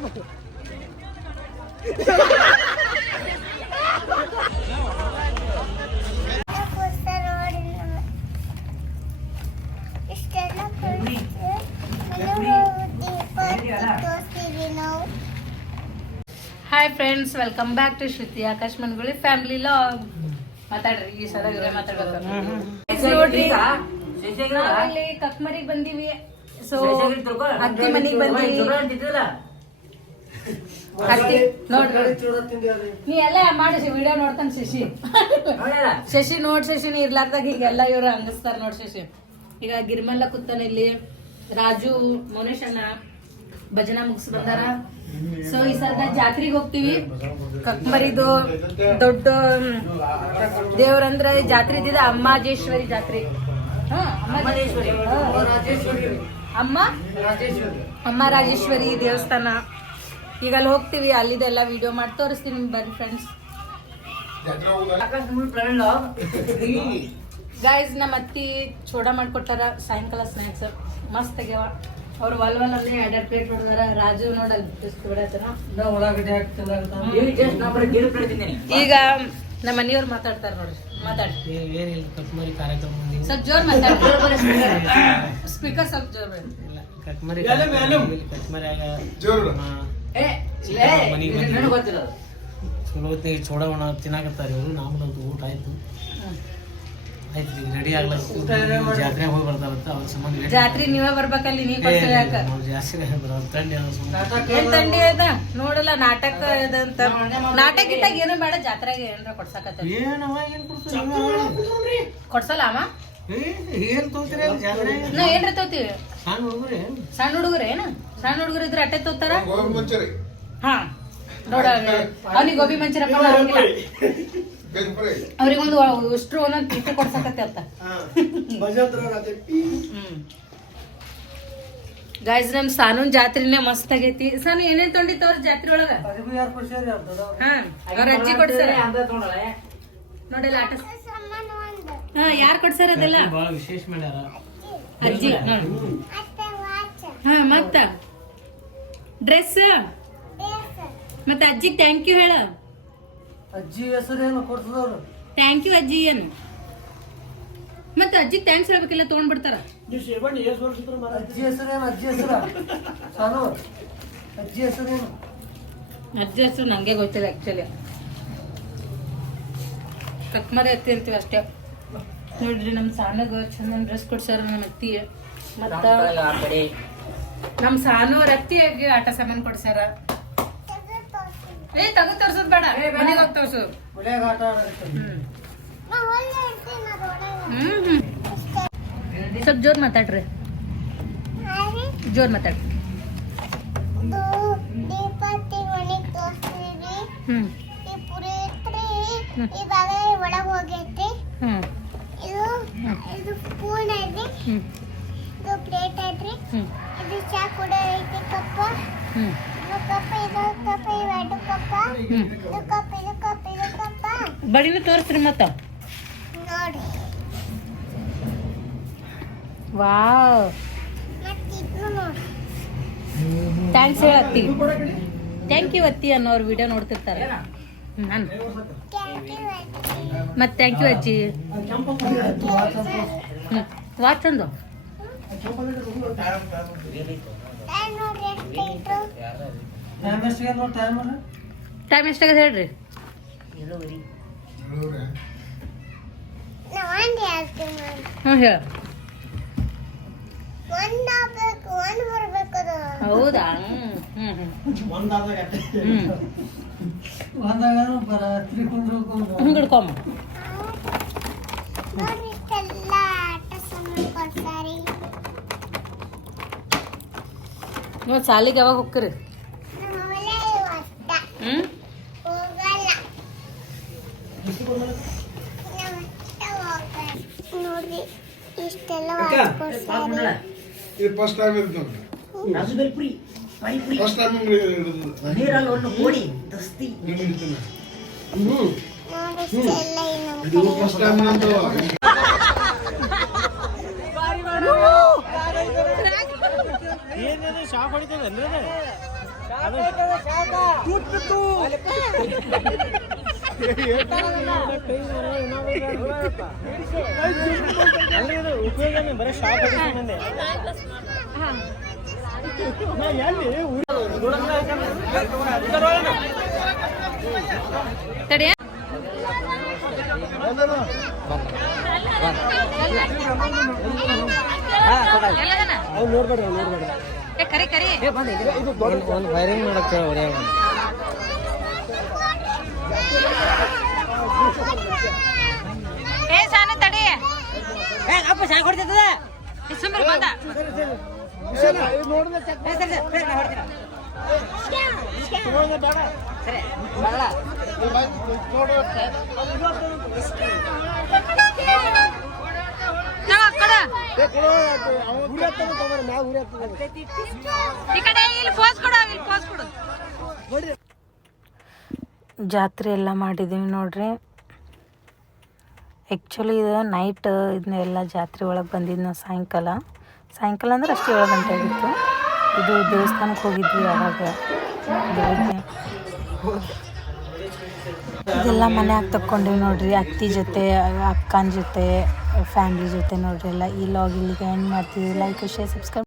Hi friends, welcome back to Shruti Akash Manguli family vlog. ಮಾತಾಡ್ರಿ, ಈ ಸಲ ಮಾತಾಡ್ಬೇಕು ನೋಡ್ರಿ. ಅಲ್ಲಿ ಕಕ್ಮರಿಗೆ ಬಂದಿವಿ. ಸೊ ಅತ್ತಿ ಮನಿಗೆ ಬಂದಿವಿ. ನೀ ಎಲ್ಲ ಮಾಡಿ ವಿಡಿಯೋ ನೋಡ್ತಾನ ಶಶಿ ನೋಡ್ ಶಶಿನ ಇರ್ಲಾರ್ದಾಗ ಈಗೆಲ್ಲ ಇವ್ರು ಹಂಗಸ್ತಾರ ನೋಡ್ ಶಶಿ. ಈಗ ಗಿರ್ಮಲ್ಲ ಕೂತಾನ ಇಲ್ಲಿ. ರಾಜು ಮೌನೇಶಣ್ಣ ಭಜನಾ ಮುಗಿಸ್ ಬಂದಾರ. ಸೊ ಈ ಸಲ ಜಾತ್ರೆಗೆ ಹೋಗ್ತೀವಿ. ಕಕ್ಮರಿದು ದೊಡ್ಡ ದೇವ್ರಂದ್ರ ಜಾತ್ರೆ ಇದ್ದಿದೆ ಅಮ್ಮಾಜೇಶ್ವರಿ ಜಾತ್ರೆ. ಅಮ್ಮ ರಾಜೇಶ್ವರಿ ದೇವಸ್ಥಾನ. ಈಗ ಅಲ್ಲಿ ಹೋಗ್ತೀವಿ. ಅಲ್ಲಿದೆಲ್ಲ ವಿಡಿಯೋ ಮಾಡಿ ತೋರಿಸ್ತೀನಿ ನಿಮ್ಗೆ. ಬರ್ರಿ ಫ್ರೆಂಡ್ಸ್. ಗೈಸ್, ನಮ್ಮ ಅತ್ತಿ ಚೋಡ ಮಾಡ್ಕೊಟ್ಟಾರ ಸಾಯಂಕಾಲ ಸ್ನ್ಯಾಕ್ಸ್ ಮಸ್ತ್ ಆಗ್ಯಾವ. ಅವ್ರು ವಲ್ವಲ್ ಅಲ್ಲಿ 2 ಪ್ಲೇಟ್ ಹೊಡೆದಾರ. ರಾಜು ನೋಡಲ್ ಈಗ ನಮ್ಮ ಮನೆಯವ್ರು ಮಾತಾಡ್ತಾರ ನೋಡ್ರಿ. ಮಾತಾಡಿ ಸ್ವಲ್ಪ ಜೋರ್ ಮಾತಾಡ. ಸ್ಪೀಕರ್ ಸ್ವಲ್ಪ ಜೋರ್ ಚೋಡ ತಿನ್ನಾಕತ್ತಾರ ಇವರು. ನಮ್ದಂತೂ ಊಟ ಆಯ್ತು. ಆಯ್ತು, ರೆಡಿ ಆಗ್ಲತ್ತ. ಜಾತ್ರೆ ಹೋಗಿ ಬರ್ತಾರಂತ ಅವ್ರ ಸಂಬಂಧ. ಜಾತ್ರೆ ನೀವೇ ಬರ್ಬೇಕಲ್ಲಿ. ನೀ ಜಾಸ್ತಿ ತಂಡಿ ತಂಡಿ ಅದ ನೋಡಲ್ಲ. ನಾಟಕ ಇದಂತ ನಾಟಕ ಇಟ್ಟಾಗ ಏನು ಬೇಡ. ಜಾತ್ರೆಗೆ ಏನಾರ ಕೊಡ್ಸಕತ್ತ ಕೊಡ್ಸಲ್ಲ ಅಮ್ಮ. ಏನ್ ತೋತೀರ ನಾವ್ ಏನ್ರ ತೋತೀವಿ. ಸಣ್ಣ ಹುಡುಗರು ಏನು ಸಣ್ಣ ಹುಡುಗರು ಇದ್ರೆ ಅಟ್ಟೆ ತೋತಾರ. ಹಾ ನೋಡ, ಅವ್ನಿಗೆ ಗೋಬಿ ಮಂಚೂರಿ ಅವ್ರಿಗೊಂದು ಅಷ್ಟ್ರು ಒಂದೊಂದು ತಿಟ್ಟು ಕೊಡ್ಸಕತ್ತೆ ಅಂತ. ಗಾಯ್ಸ್, ನಮ್ ಸಾನೂನ್ ಜಾತ್ರೆನೇ ಮಸ್ತ್ ಆಗೈತಿ. ಸಾನು ಏನೇನ್ ತೊಂಡಿತ್ತು ಅವ್ರ ಜಾತ್ರೆ ಒಳಗ? ಅವ್ರ ಅಜ್ಜಿ ಕೊಡ್ಸಾರ ನೋಡಲ್ಲ ಆಟ. ಹಾ, ಯಾರು ಕೊಡ್ಸಾರ ಅದೆಲ್ಲ? ವಿಶೇಷ ಮಾಡ್ಯಾರ ಅಜ್ಜಿ. ಹಾ, ಮತ್ತ ಡ್ರೆಸ್ ಮತ್ತೆ ಅಜ್ಜಿಗೆ ಥ್ಯಾಂಕ್ ಯು ಹೇಳ. ಅಜ್ಜಿ ಹೆಸರೇನು ಕೊಡ್ತದವ್ರು? ಥ್ಯಾಂಕ್ ಯು ಅಜ್ಜಿ ಏನು. ಮತ್ತೆ ಅಜ್ಜಿಗೆ ಥ್ಯಾಂಕ್ಸ್ ಹೇಳ್ಬೇಕಿಲ್ಲ, ತಗೊಂಡ್ಬಿಡ್ತಾರ. ಅಜ್ಜಿ ಹೆಸರೇನು? ಅಜ್ಜಿ ಹೆಸರ ಅಜ್ಜಿ ಹೆಸರೇನು? ಅಜ್ಜಿ ಹೆಸರು ನಂಗೆ ಗೊತ್ತಿಲ್ಲ ಆಕ್ಚುಲಿ. ಕಕ್ಮರಿ ಅತ್ತಿ ಅಂತೀವಿ ಅಷ್ಟೇ. ನೋಡ್ರಿ, ನಮ್ ಸಾನಗ ಚಂದ ಡ್ರೆಸ್ ಕೊಡ್ಸಾರ ನಮ್ಮ ಅತ್ತಿ. ಮತ್ತ ನಮ್ ಸಾನು ಅವ್ರ ಅತ್ತಿಯಾಗಿ ಆಟ ಸಾಮಾನು ಕೊಡ್ಸಾರ. ತಗೋ ತೋರ್ಸೋದ್ ಬೇಡ, ಮನೆಗೆ ಹೋಗಿ ತೋರ್ಸು. ಸ್ವಲ್ಪ ಜೋರ್ ಮಾತಾಡ್ರಿ, ಜೋರ್ ಮಾತಾಡ್ರಿ. ಒಳಗ ಹೋಗೈತಿ. ಇದು ಸ್ಪೂನ್ ಐತಿ, ಇದು ಪ್ಲೇಟ್ ಐತ್ರಿ, ಇದು ಚಾ ಕೂಡ ಐತಿ. ಕಪ್ಪ ಬಡಿನ ತೋರಿಸ್ರಿ ಮತ್ತ. ನೋಡಿ, ವಾವ್, ಥ್ಯಾಂಕ್ಸ್ ಹೇಳ ಅತ್ತಿ. ಥ್ಯಾಂಕ್ ಯು ಅತ್ತಿ ಅನ್ನೋರು ವಿಡಿಯೋ ನೋಡ್ತಿರ್ತಾರೆ. ನಾನು ಮತ್ತೆ ಥ್ಯಾಂಕ್ ಯು ಅಜ್ಜಿ. ವಾಚ್ ಅಂದು ಟೈಮ್ ಎಷ್ಟಾಗದ ಹೇಳ್ರಿ? ಹ್ಞೂ ಹೇಳ. ಹೌದಾ? ಹಿಡ್ಕೊಮ್ಮ. ನೀವು ಸಾಲಿಗೆ ಯಾವಾಗ ಹೋಗ್ತೀರಿ? ನೋಡ್ರಿ, ಇಷ್ಟೆಲ್ಲ ಫಸ್ಟ್ ಟೈಮ್ ಇರ್ತದೆ. First time first time shock ಹೊಡಿತದೆ ಅಂದ್ರೆ ತಡಿಯ ಕರಿ ಕರಿ ಒಂದು ಫೈರಿಂಗ್ ಮಾಡಕ್ಕೆ ಹೊಡೆಯ ಏ ಸಾನ ತಡಿ ಅಪ್ಪ ಸಾಕು ಹೊಡ್ತದ ಸುಮ್ಮನೆ ಬಂದ ಜಾತ್ರೆ ಎಲ್ಲ ಮಾಡಿದ್ದೀವಿ ನೋಡ್ರಿ. ಆ್ಯಕ್ಚುಲಿ ಇದು ನೈಟ್ ಇದನ್ನೆಲ್ಲ ಜಾತ್ರೆ ಒಳಗೆ ಬಂದಿದ್ದು ನಾವು ಸಾಯಂಕಾಲ ಅಂದ್ರೆ ಅಷ್ಟು 7 ಗಂಟೆ ಆಗಿತ್ತು. ಇದು ದೇವಸ್ಥಾನಕ್ಕೆ ಹೋಗಿದ್ವಿ ಆವಾಗ ಬೆಳಗ್ಗೆ. ಇದೆಲ್ಲ ಮನ್ಯಾಗ ತಕ್ಕೊಂಡಿವಿ ನೋಡ್ರಿ, ಅತ್ತಿ ಜೊತೆ ಅಕ್ಕನ ಜೊತೆ ಫ್ಯಾಮ್ಲಿ ಜೊತೆ ನೋಡ್ರಿ ಎಲ್ಲ. ಈ ಲಾಗ್ ಇಲ್ಲಿಗೆ ಎಂಡ್ ಮಾಡ್ತೀವಿ. Like share subscribe